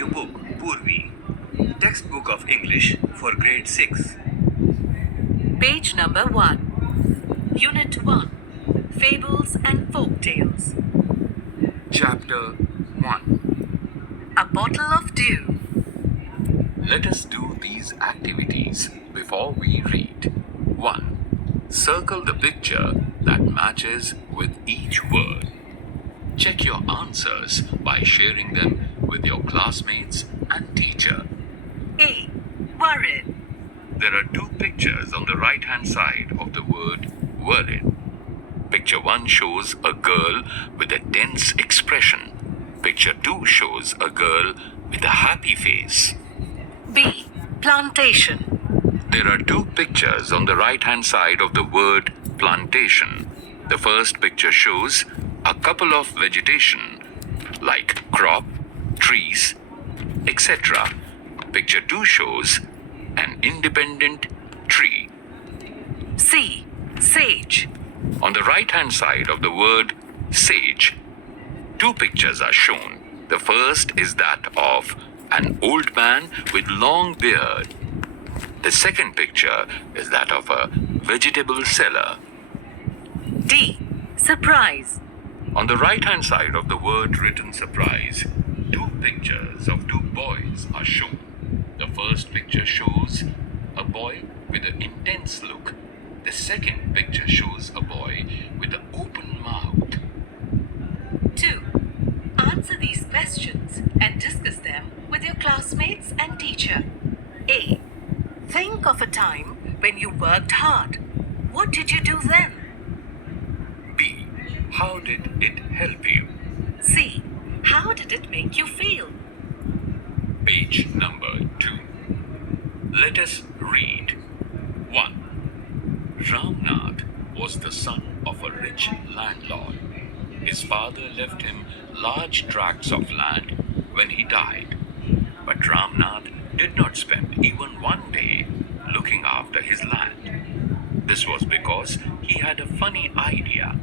audiobook Poorvi, textbook of English for grade 6. Page number 1. Unit 1. Fables and Folk Tales. Chapter 1. A Bottle of Dew. Let us do these activities before we read. 1. Circle the picture that matches with each word. Check your answers by sharing them with your classmates and teacher. A. Worried. There are two pictures on the right hand side of the word worried. Picture 1 shows a girl with a tense expression. Picture 2 shows a girl with a happy face. B. Plantation. There are two pictures on the right hand side of the word plantation. The first picture shows a couple of vegetation like crop, trees, etc. Picture 2 shows an independent tree. C. Sage. On the right hand side of the word sage, two pictures are shown. The first is that of an old man with long beard. The second picture is that of a vegetable seller. D. Surprise. On the right hand side of the word written surprise, two pictures of two boys are shown. The first picture shows a boy with an intense look. The second picture shows a boy with an open mouth. 2. Answer these questions and discuss them with your classmates and teacher. A. Think of a time when you worked hard. What did you do then? B. How did it help you? C. How did it make you feel? Page number 2. Let us read. 1. Ramnath was the son of a rich landlord. His father left him large tracts of land when he died. But Ramnath did not spend even one day looking after his land. This was because he had a funny idea.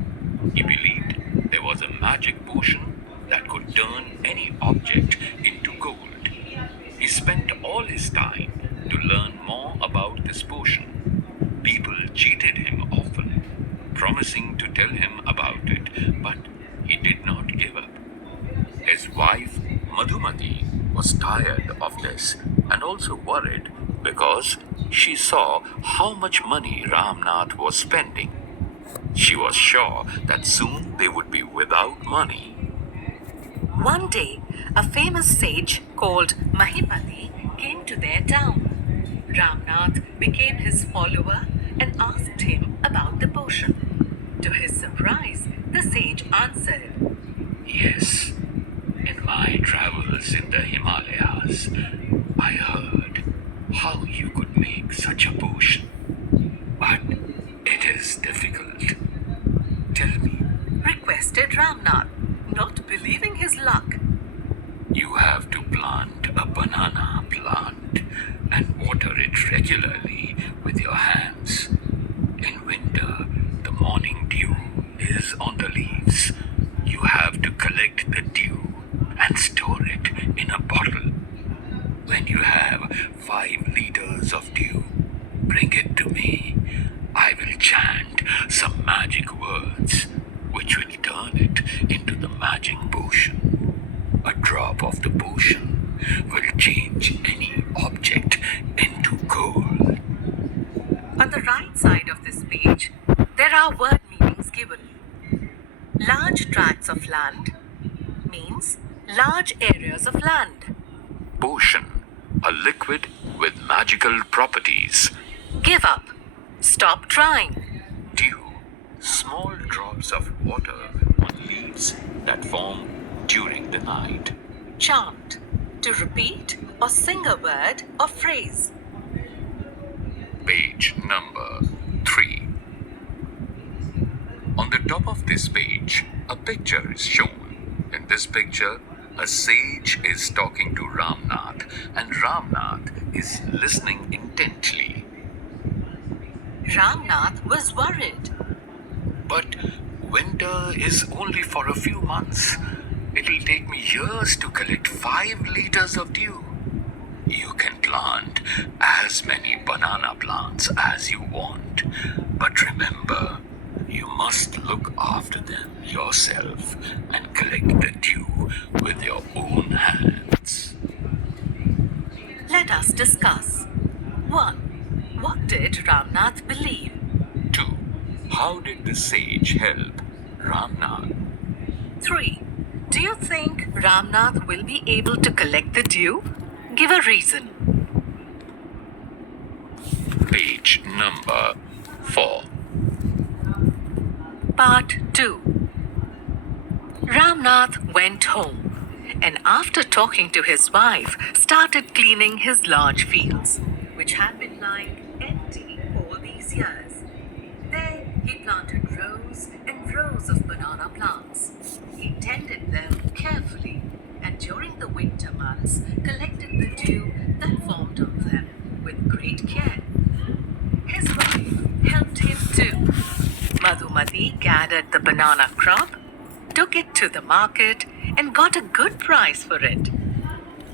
He believed there was a magic potion that could turn any object into gold. He spent all his time to learn more about this potion. People cheated him often, promising to tell him about it, but he did not give up. His wife, Madhumati, was tired of this and also worried because she saw how much money Ramnath was spending. She was sure that soon they would be without money. One day, a famous sage called Mahipati came to their town. Ramnath became his follower and asked him about the potion. To his surprise, the sage answered, Yes, in my travels in the Himalayas, I heard how you could make such a potion. But it is difficult. Tell me. Requested Ramnath, not believing his luck. You have to plant a banana plant and water it regularly with your hands. In winter, the morning dew is on the leaves. You have to collect the dew and store it in a bottle. When you have 5 liters of dew, bring it to me. I will chant some magic words, which will turn it into the magic potion. A drop of the potion will change any object into gold. On the right side of this page, there are word meanings given. Large tracts of land means large areas of land. Potion, a liquid with magical properties. Give up. Stop trying. Dew, small drops of water on leaves that form during the night. Chant. To repeat or sing a word or phrase. Page number 3. On the top of this page, a picture is shown. In this picture, a sage is talking to Ramnath and Ramnath is listening intently. Ramnath was worried. But winter is only for a few months. It'll take me years to collect 5 liters of dew. You can plant as many banana plants as you want, but remember, you must look after them yourself and collect the dew with your own hands. Let us discuss. 1. What did Ramnath believe? 2. How did the sage help Ramnath? 3. Do you think Ramnath will be able to collect the dew? Give a reason. Page number 4. Part 2. Ramnath went home and after talking to his wife started cleaning his large fields, which had been lying empty all these years. There he planted rows and rows of banana plants. He tended them carefully and during the winter months collected the dew that formed on them with great care. His wife helped him too. Madhumati gathered the banana crop, took it to the market, and got a good price for it.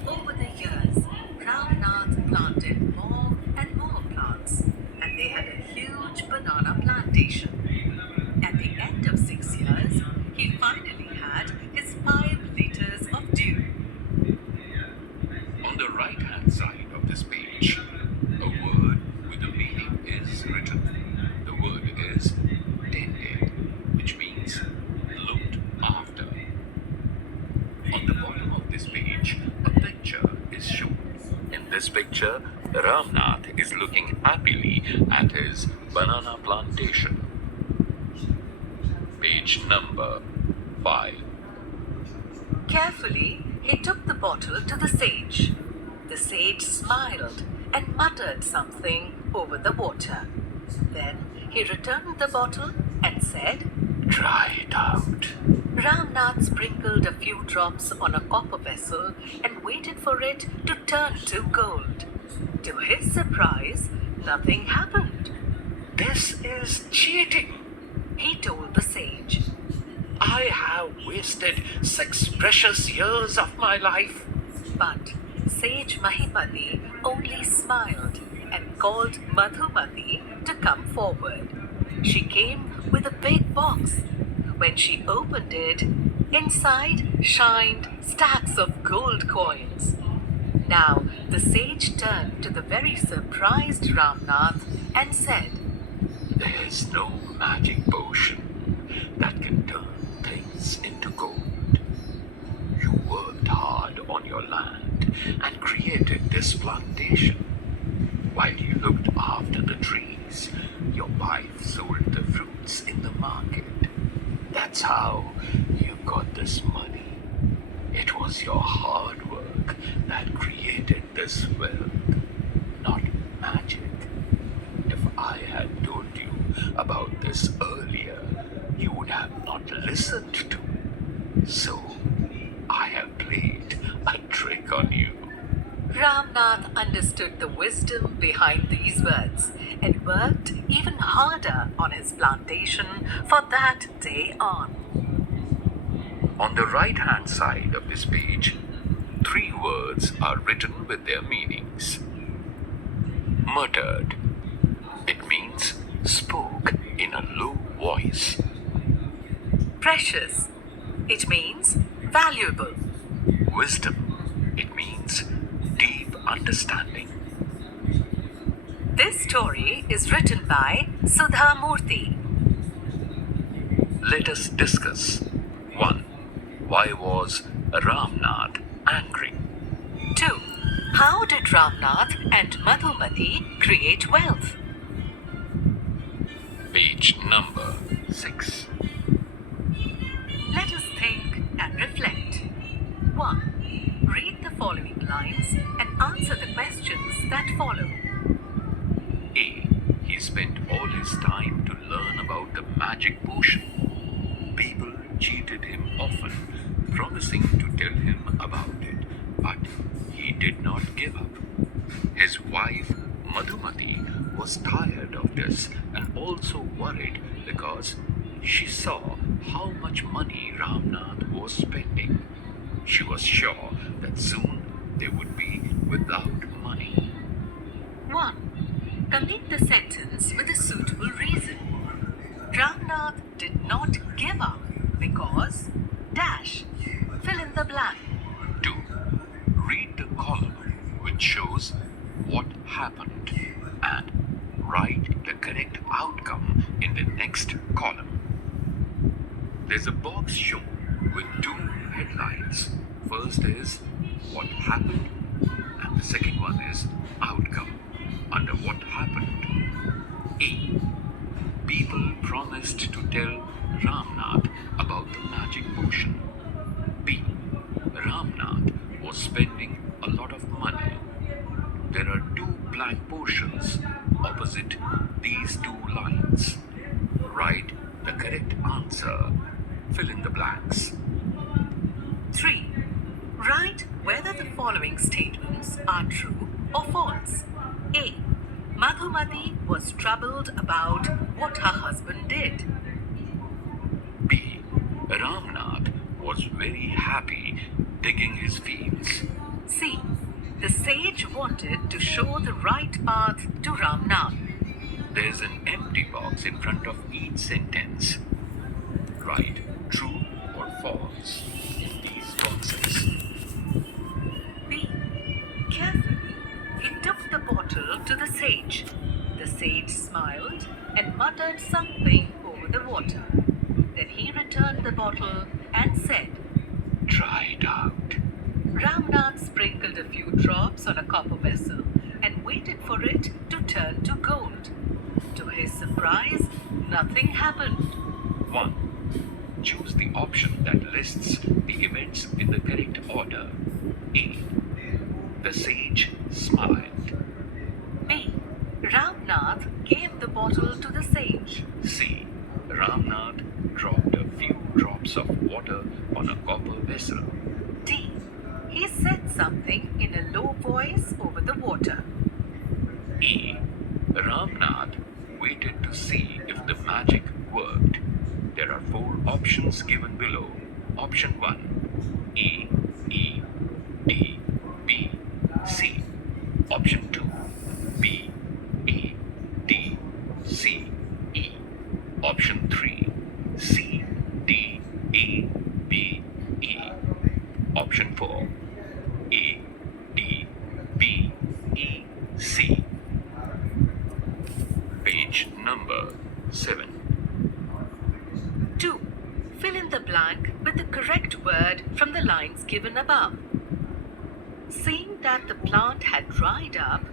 Over the years, Ramnath planted more and more plants, and they had a huge banana plantation. At the end of 6 years, he finally had his 5 liters of dew. On the right-hand side of this page, a word with a meaning is written. The word is tended, which means looked after. On the bottom of this page, a picture is shown. In this picture, Ramnath is looking happily at his banana plantation. Page number 5. Carefully, he took the bottle to the sage. The sage smiled and muttered something over the water. Then he returned the bottle and said, Try it out. Ramnath sprinkled a few drops on a copper vessel and waited for it to turn to gold. To his surprise, nothing happened. This is cheating. He told the sage. I have wasted 6 precious years of my life. But Sage Mahipati only smiled and called Madhumati to come forward. She came with a big box. When she opened it, inside shined stacks of gold coins. Now the sage turned to the very surprised Ramnath and said, There's no magic potion that can turn things into gold. You worked hard on your land and created this plantation. While you looked after the trees, your wife sold the fruits in the market. That's how you got this money. It was your hard work that created this wealth, not magic. If I had told you about this earlier, you would have not listened to me. So, I have played a trick on you. Ramnath understood the wisdom behind these words and worked even harder on his plantation for that day on. On the right-hand side of this page, 3 words are written with their meanings. Muttered. It means spoke in a low voice. Precious. It means valuable. Wisdom. It means deep understanding. This story is written by Sudha Murthy. Let us discuss. 1. Why was Ramnath angry? 2. How did Ramnath and Madhumati create wealth? Page number 6. Let us think and reflect. 1. Read the following lines and answer the questions that follow. A. He spent all his time to learn about the magic potion. People cheated him often, promising to tell him about it, but he did not give up. His wife, Madhumati, was tired of this and also worried because she saw how much money Ramnath was spending. She was sure that soon they would be without money. 1. Complete the sentence with a suitable reason. Ramnath did not give up because dash. Fill in the blank. 2. Read the column which shows what happened and write the correct outcome in the next column. There's a box shown with two headlines. First is what happened and the second one is outcome. Under what happened? A. People promised to tell Ramnath about the magic potion. B. Ramnath was spending a lot of money. There are two blank portions opposite these two lines. Write the correct answer. Fill in the blanks. 3. Write whether the following statements are true or false. A. Madhumati was troubled about what her husband did. B. Ramnath was very happy digging his fields. C. The sage wanted to show the right path to Ramnath. There's an empty box in front of each sentence. Write true or false in these boxes. B. Carefully, he took the bottle to the sage. The sage smiled and muttered something over the water. Then he returned the bottle and said, Try it out. Ramnath sprinkled a few drops on a copper vessel and waited for it to turn to gold. To his surprise, nothing happened. 1. Choose the option that lists the events in the correct order. A. The sage smiled. B. Ramnath gave the bottle to the sage. C. Ramnath dropped a few drops of water on a copper vessel. D. He said something in a low voice over the water. E. Ramnath waited to see if the magic worked. There are 4 options given below. Option 1. A, E, D, B, C. Option 2. B, A, D, C, E. Option 3. C, D, A, B, E. Option 4. A, D, B, E, C. Page number 7. 2. Fill in the blank with the correct word from the lines given above. Seeing that the plant had dried up,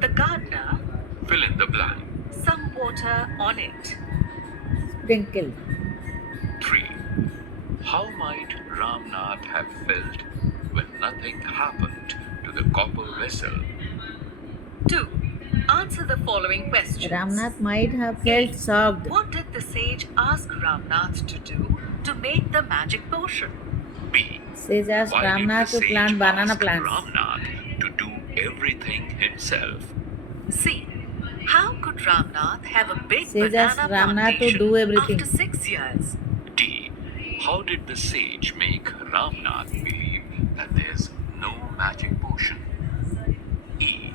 the gardener Fill in the blank. some water on it. Sprinkled. 3. How might Ramnath have felt when nothing happened to the copper vessel? 2. Answer the following questions. Ramnath might have felt shocked. What did the sage ask Ramnath to do to make the magic potion? B. Sage asked Why did Ramnath the to plant sage banana ask plants. Ramnath to do everything himself? C. How could Ramnath have a big Sage banana asked Ramnath to plantation do everything. after 6 years? D. How did the sage make Ramnath believe that there's no magic potion? E.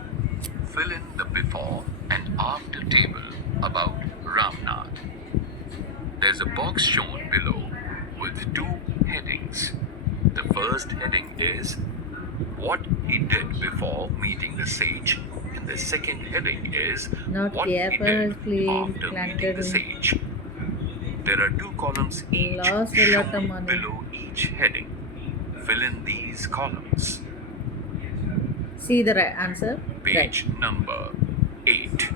Fill in the before and after table about Ramnath. There's a box shown below with 2 headings. The first heading is what he did before meeting the sage, and the second heading is Not what he carefully did after meeting planted the sage. There are 2 columns each Lost a lot of shown money. below each heading. Fill in these columns. See the right answer. Page number 8.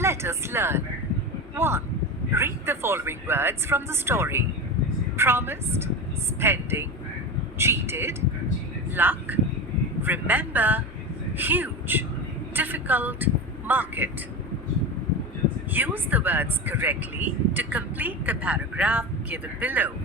Let us learn. 1. Read the following words from the story. Promised, spending, cheated, luck, remember, huge, difficult, market. Use the words correctly to complete the paragraph given below.